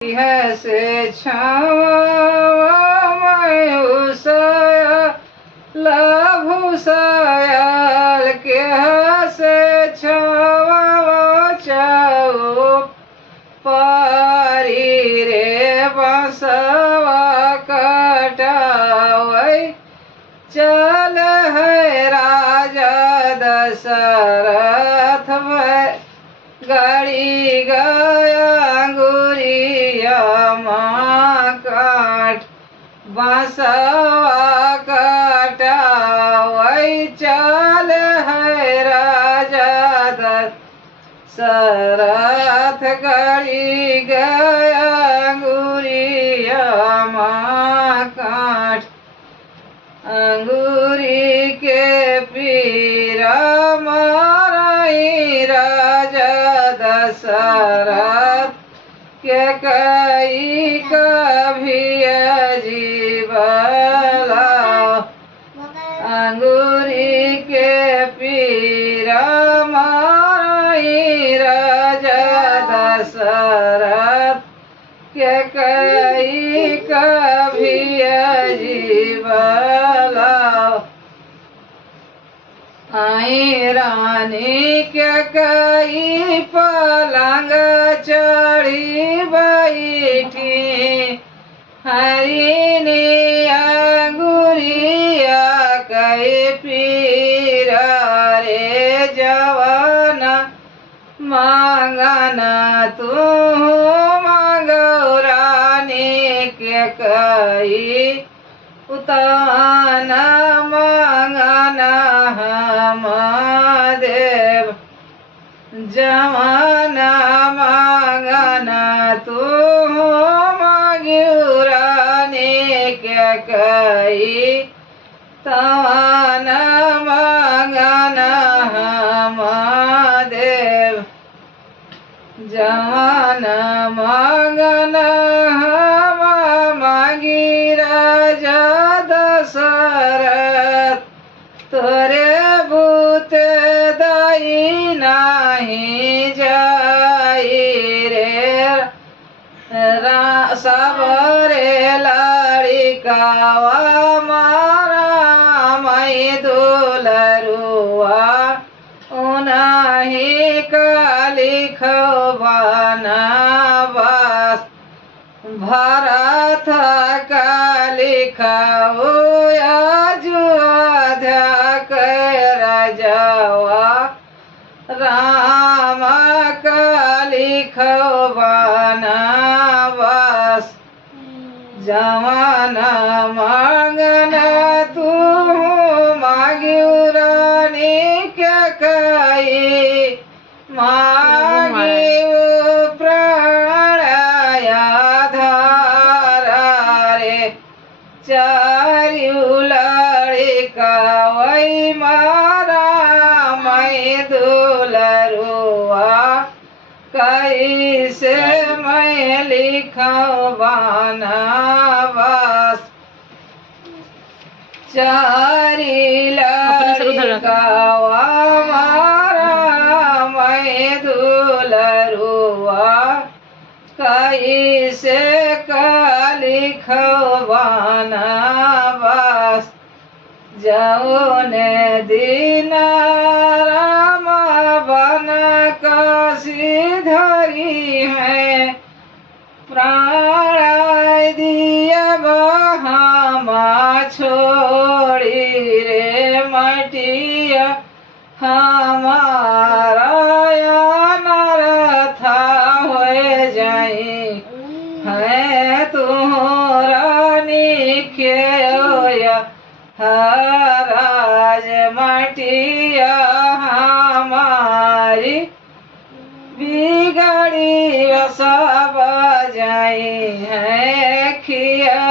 से लभुसयल के से छाओ पारी रे बसवा कटावै चल है राजा दशरथ गाड़ी गया अंगुरिया माँ काट बसवा कटावै चल है राजा दशरथ गाड़ी गया अंगुरिया माँ काट अंगूरी के पीरा मारई राजा दशरथ के कई कभी जीवला अंगूरी के पीरा मारई राजा दशरथ के कई कभी जीवला आई रानी के कई पलंग चढ़ी बैठी हरिणी अंगुरिया कई पीरा रे जवाना मांगना तू रानी के कई उताना मांगना हम देव जवाना मांगना तू मांगियो रानी के कई ताना मांगना हम देव जवाना मांगना हम मांगी राजा दशरथ तोरे भूत दाई नहीं जाई रे सबरे लड़िकावा मारा मई दुलरुआ उन्हीं का लिखवाना बस भरत का लिखाओ अयोध्या के राजावा राम का लिखवाना बस जवाना मांगना तू मांगियो रानी के कई मांगियो चारियू लड़िका वही मारा मैं दुलरुआ कैसे मैं लिखवाना बस चारी लड़िका मारा मैं दुलरुआ कैसे लिखवाना बस जौन दिन राम बन कसीधरी है प्राण दिया बहामा छोड़ी रे मटिया हमारा नरथा हो जाई है तुहरा निख्या राज मटिया हमारी बिगड़ी सब जाई है खिया